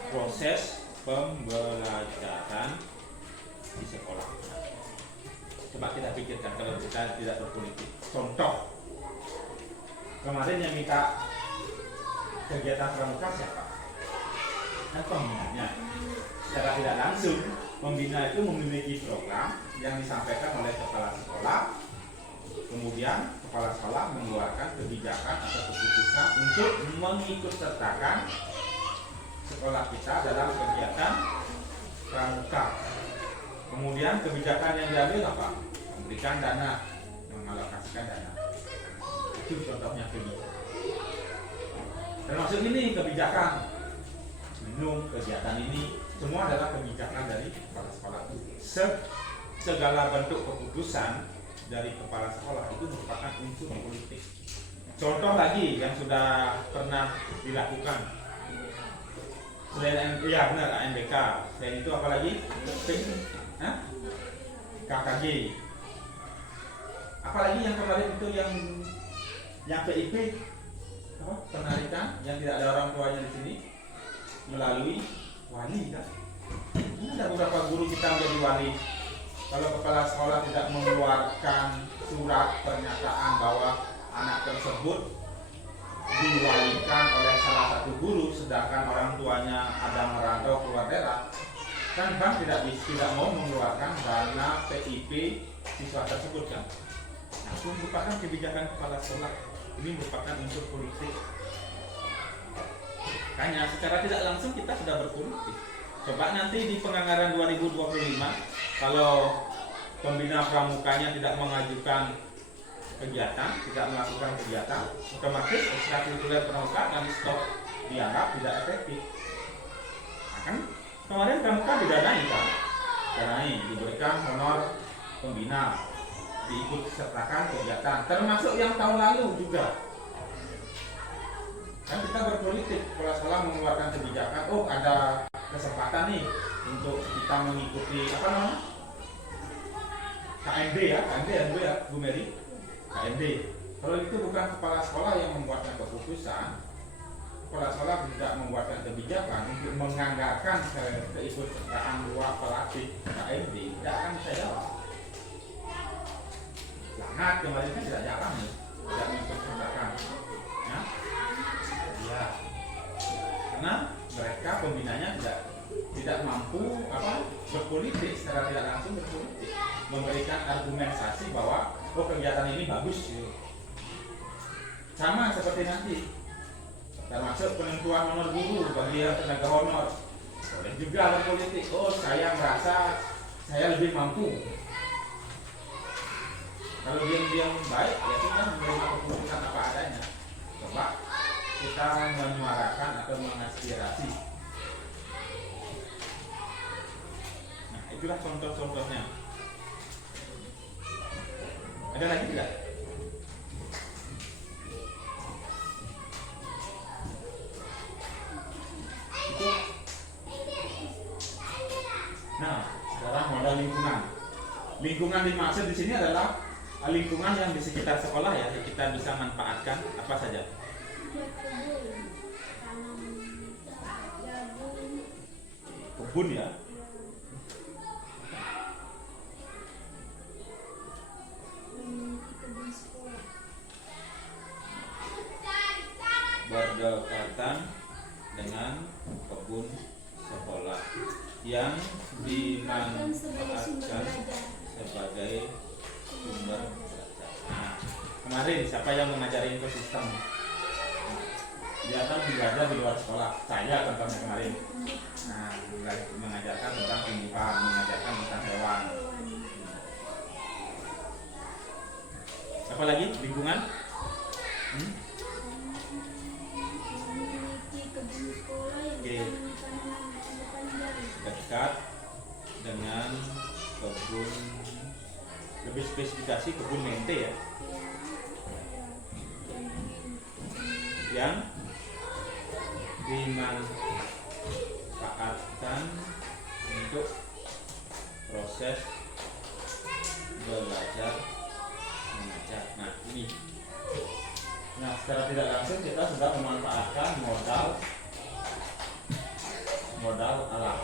proses pembelajaran di sekolah. Coba kita pikirkan kalau kita tidak berpolitik. Contoh, kemarin yang minta kegiatan pramuka siapa? Kan pembinanya. Secara tidak langsung, pembina itu memiliki program yang disampaikan oleh kepala sekolah Kemudian kepala sekolah mengeluarkan kebijakan atau keputusan untuk mengikut sertakan sekolah kita dalam kegiatan pramuka. Kemudian kebijakan yang diambil apa? Memberikan dana, mengalokasikan dana. Itu contohnya kebijakan. Termasuk ini kebijakan minum, kegiatan ini semua adalah kebijakan dari kepala sekolah. Segala bentuk keputusan dari kepala sekolah itu merupakan unsur politik. Contoh lagi yang sudah pernah dilakukan selain benar ANBK, selain itu apa lagi? KKG. Apalagi yang kemarin itu yang PIP apa? Penarikan yang tidak ada orang tuanya di sini melalui wali kan? Ini ada beberapa guru kita menjadi wali. Kalau kepala sekolah tidak mengeluarkan surat pernyataan bahwa anak tersebut diwalikan oleh salah satu guru, sedangkan orang tuanya ada merantau keluar daerah, kan tidak mau mengeluarkan dana PIP siswa tersebut kan? Nah, itu merupakan kebijakan kepala sekolah. Ini merupakan unsur politik. Makanya secara tidak langsung kita sudah berpolitik. Coba nanti di penganggaran 2025 kalau pembina pramukanya tidak mengajukan kegiatan, tidak melakukan kegiatan, otomatis ekstrakurikuler pramuka akan stop, dianggap tidak efektif. Nah, kan kemarin pramuka didanai kan? Didanai, diberikan honor pembina, diikut sertakan kegiatan, termasuk yang tahun lalu juga. Kan kita berpolitik, kepala sekolah mengeluarkan kebijakan, oh ada kesempatan nih untuk kita mengikuti apa namanya? KMD ya, Bu Mary. KMD. Kalau itu bukan kepala sekolah yang membuatkan keputusan, kepala sekolah tidak membuatkan kebijakan untuk menganggarkan keikutsertaan dua pelatih KMD, tidak akan bisa jawab. Sangat kemarin kan tidak jalan nih, tidak mengikutsertakan. Ya, karena mereka pembinanya tidak mampu berpolitik secara tidak langsung berpolitik, memberikan argumentasi bahwa oh kegiatan ini bagus. Sama seperti nanti termasuk penentuan honor guru bagi yang tenaga honor, boleh juga berpolitik. Oh saya merasa saya lebih mampu. Kalau diam-diam baik ya sudah menerima keputusan apa adanya. Coba kita menyuarakan atau mengaspirasi. Nah itulah contoh-contohnya. Ada lagi tidak? Itu. Nah, sekarang modal lingkungan. Lingkungan dimaksud di sini adalah lingkungan yang di sekitar sekolah ya, yang kita bisa manfaatkan apa saja. Kebun ya. Berdekatan dengan kebun sekolah yang dimanfaatkan sebagai sumber belajar. Nah, kemarin siapa yang mengajari ekosistem? Dia kan belajar di luar sekolah. Saya contohnya kemarin. Nah, mengajarkan tentang tumbuhan, mengajarkan tentang hewan. Apa lagi? Lingkungan? Dekat dengan kebun, lebih spesifikasi kebun mente ya, yang dimanfaatkan untuk proses belajar mengajar. Nah ini, secara tidak langsung kita sudah memanfaatkan modal alam.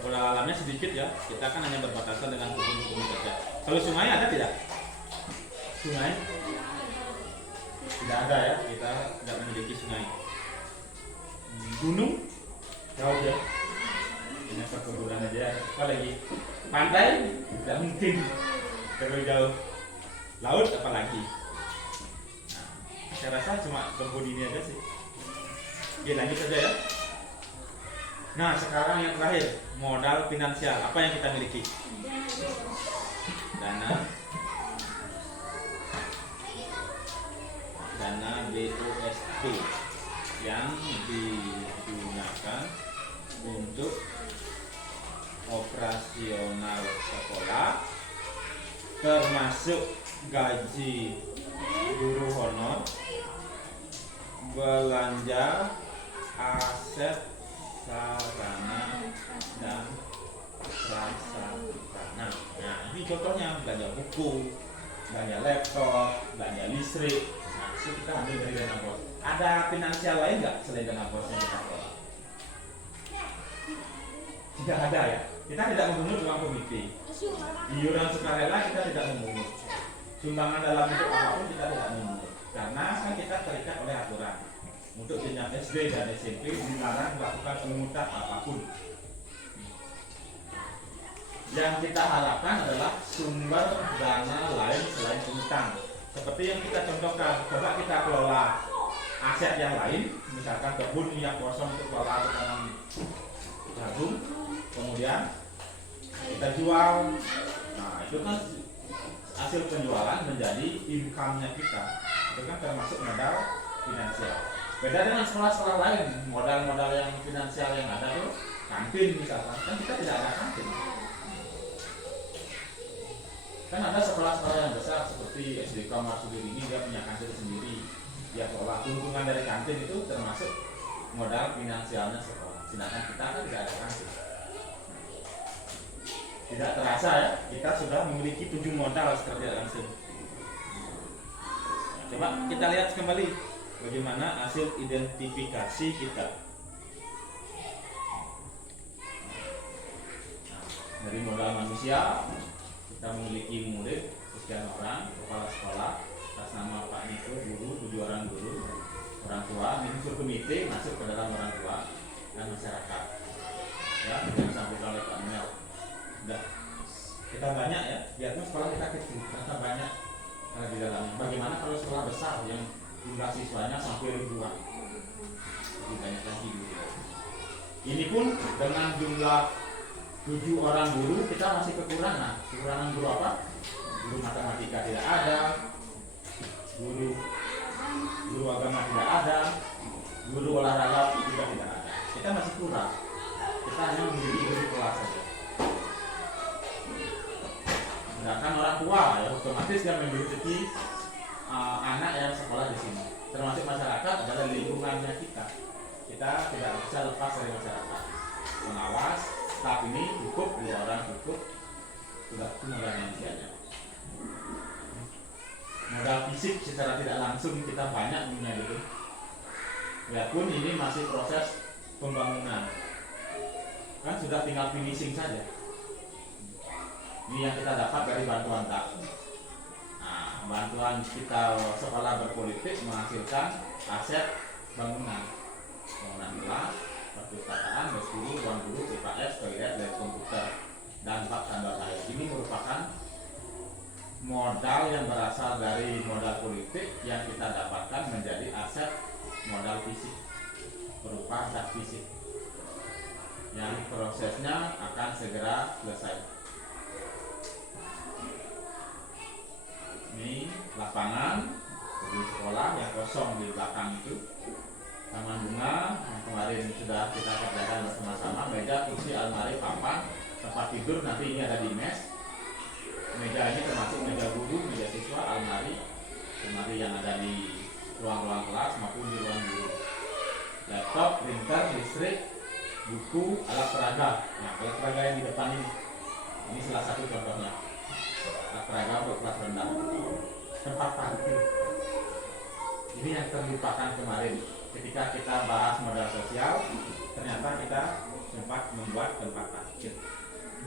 Modal alamnya sedikit ya, kita kan hanya berbatasan dengan kebun-kebun saja. Kalau sungai ada tidak? Sungai? Tidak ada ya, kita tidak memiliki sungai. Gunung? Jauh ya. Hanya perkebunan aja. Apa lagi? Pantai? Tidak mungkin. terlalu jauh laut apalagi. Nah, saya rasa cuma tempuh ini aja sih. Oke, lanjut saja ya. Nah, sekarang yang terakhir, modal finansial. Apa yang kita miliki? Dana BOSP yang digunakan untuk operasional sekolah, termasuk gaji guru honor, belanja aset sarana dan prasarana. Nah, ini contohnya belanja buku, belanja laptop, belanja listrik. Nah, itu kita ambil dari dana bos. Ada finansial lain nggak selain dana bos yang kita kelola? Tidak ada ya. Kita tidak memungut uang komite. Iuran sukarela kita tidak memungut. Sumbangan dalam bentuk apapun kita tidak memungut. Karena kan kita terikat oleh aturan. Untuk jenjang SD dan SMP dilarang melakukan pemungutan apapun. Yang kita harapkan adalah sumber dana lain selain utang. Seperti yang kita contohkan, coba kita kelola aset yang lain, misalkan kebun yang kosong untuk kelola tanam jagung, kemudian kita jual. Nah, itu kan hasil penjualan menjadi income-nya kita. Itu kan termasuk modal finansial. Beda dengan sekolah-sekolah lain, modal-modal yang finansial yang ada tuh kantin misalkan, kan kita tidak ada kantin. Kan ada sekolah-sekolah yang besar seperti SDK Marsudi ini, dia punya kantin sendiri. Dia kelola, keuntungan dari kantin itu termasuk modal finansialnya sekolah. Sedangkan kita kan tidak ada kantin. Tidak terasa ya, kita sudah memiliki 7 modal secara langsung. Coba kita lihat kembali bagaimana hasil identifikasi kita. Dari modal manusia, kita memiliki murid sekian orang, kepala sekolah, atas nama Pak Niko, guru, 7 orang guru, orang tua, unsur komite masuk ke dalam orang tua dan masyarakat. Ya, yang disampaikan oleh Pak Mel. Udah, kita banyak ya, biarpun sekolah kita kecil, ternyata banyak di dalamnya. Bagaimana kalau sekolah besar yang jumlah siswanya sampai ribuan, lebih banyak lagi dulu. Ini pun dengan jumlah 7 orang guru kita masih kekurangan. Kekurangan guru apa? Guru matematika tidak ada, guru agama tidak ada, guru olahraga juga tidak ada. Kita masih kurang. Kita hanya memiliki guru kelas saja. Sedangkan orang tua ya otomatis dia memiliki anak yang sekolah di sini. Termasuk masyarakat adalah lingkungannya kita. Kita tidak bisa lepas dari masyarakat. Pengawas, staf ini cukup, 2 orang cukup, sudah itu modal manusianya. Modal fisik secara tidak langsung kita banyak punya gitu. Walaupun ini masih proses pembangunan. Kan sudah tinggal finishing saja. Ini yang kita dapat dari bantuan tak. Nah, bantuan kita sekolah berpolitik menghasilkan aset bangunan kelas, perpustakaan, bus guru, ruang guru, IPS, toilet, lab komputer, dan bak tambah air. Ini merupakan modal yang berasal dari modal politik yang kita dapatkan menjadi aset modal fisik berupa zat fisik yang prosesnya akan segera selesai. Ini lapangan di sekolah yang kosong di belakang itu, taman bunga yang kemarin sudah kita kerjakan bersama-sama, meja, kursi, almari, papan, tempat tidur nanti ini ada di mes. Meja ini termasuk meja guru, meja siswa, almari yang ada di ruang-ruang kelas maupun di ruang guru. Laptop, printer, listrik, buku, alat peraga. Nah, alat peraga yang di depan ini salah satu contohnya. Alat peraga untuk kelas rendah. Tempat parkir. Ini yang terlupakan kemarin. Ketika kita bahas modal sosial, ternyata kita sempat membuat tempat parkir.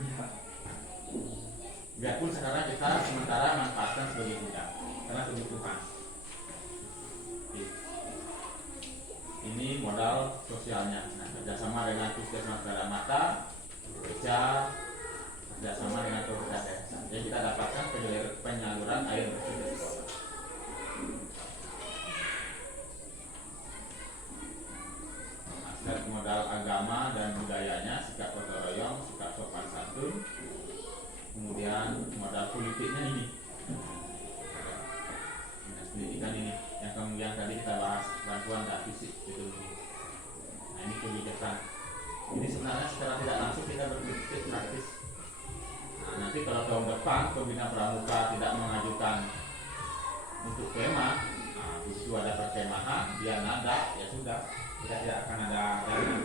Ya. Biarpun sekarang kita sementara manfaatkan sebagai gudang karena kebutuhan. Ini modal sosialnya. Nah, kerjasama dengan Puskesmas Gada Mata, gereja, kerjasama dengan pemerintah desa. yang kita dapatkan penyaluran air bersih di sekolah. Aspek modal agama dan budayanya, sikap gotong royong, sikap sopan santun, kemudian modal politiknya ini, dinas pendidikan ini, yang kemudian tadi kita bahas bantuan dan fisik gitu. Nah ini kebijakan. Ini sebenarnya secara tidak langsung kita berpikir praktis. Nah, nanti kalau tahun depan pembina pramuka tidak mengajukan untuk kemah, nah, itu ada perkemahan, dia nada, ya sudah, kita tidak akan ada dana.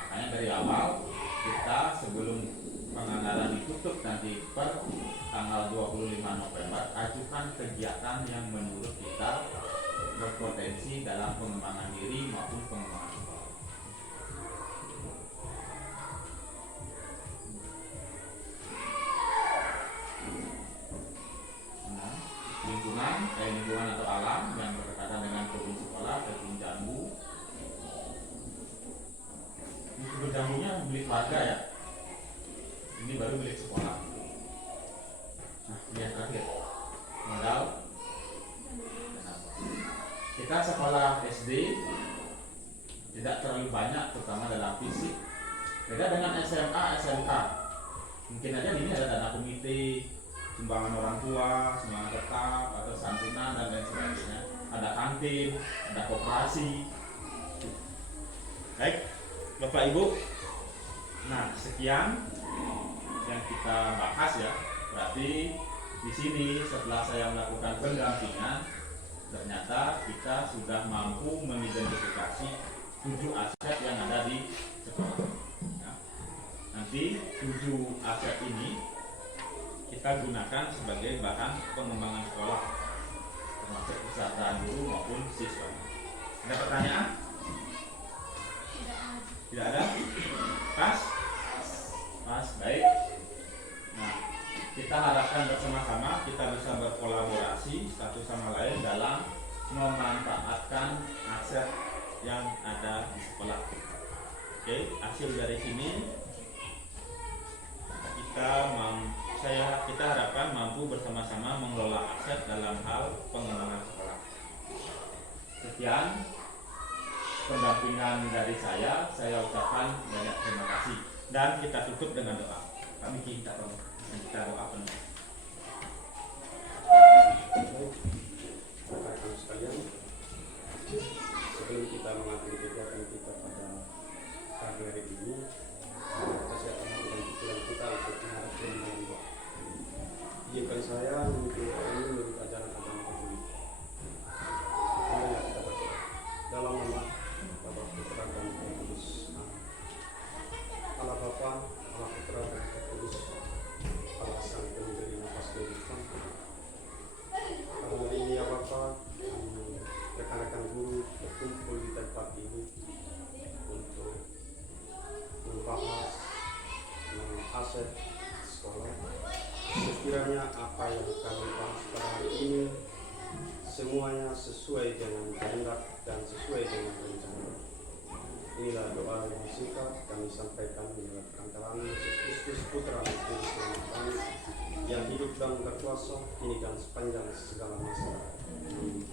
Makanya dari awal kita sebelum penganggaran ditutup nanti per tanggal 25 November, ajukan kegiatan yang menurut kita berpotensi dalam pengembangan diri maupun pengembangan sekolah. Nah, lingkungan atau alam yang berdekatan dengan kebun sekolah, kebun jambu. Ini kebun jambunya milik warga ya. Ini baru milik sekolah. Nah, ini yang terakhir, modal. Kita sekolah SD tidak terlalu banyak, terutama dalam fisik. Beda dengan SMA, SMK. Mungkin aja ini ada dana komite, sumbangan orang tua, sumbangan tetap atau santunan dan lain sebagainya. Ada kantin, ada koperasi. Baik, Bapak Ibu. Nah, sekian yang kita bahas ya. Berarti di sini setelah saya melakukan pendampingan, ternyata kita sudah mampu mengidentifikasi 7 aspek yang ada di sekolah. Nah, nanti 7 aspek ini kita gunakan sebagai bahan pengembangan sekolah, termasuk kesejahteraan guru maupun siswa. Ada pertanyaan? Tidak ada? Pas? Pas, baik. Nah, kita harapkan bersama-sama kita bisa berkolaborasi satu sama lain dalam memanfaatkan aset yang ada di sekolah. Oke, hasil dari sini kita harapkan mampu bersama-sama mengelola aset dalam hal pengembangan sekolah. Sekian pendampingan dari saya ucapkan banyak terima kasih dan kita tutup dengan doa. Kami kita doa penuh. Rekan sekalian, sebelum kita mengakhiri kegiatan kita pada pagi hari ini, kita siapkan dengan pikiran kita untuk menghadap dengan doa. Izinkan saya menuju ini menurut ajaran agama Katolik. Kemudian kita berdoa dalam nama Bapa, Putra dan Roh Kudus. Allah Bapa, Allah Putra dan Roh Kudus, Allah Sang Pemberi nafas kehidupan. Pada hari ini ya Bapa, rekan-rekan guru berkumpul di tempat ini untuk membahas mengenai aset sekolah. Sekiranya apa yang kami bahas pada hari ini semuanya sesuai dengan kehendak dan sesuai dengan rencana. Inilah doa yang singkat kami sampaikan melalui perantaraan Yesus Kristus Putra dan Juru Selamat kami yang hidup dan berkuasa kini dan sepanjang segala masa. Amin.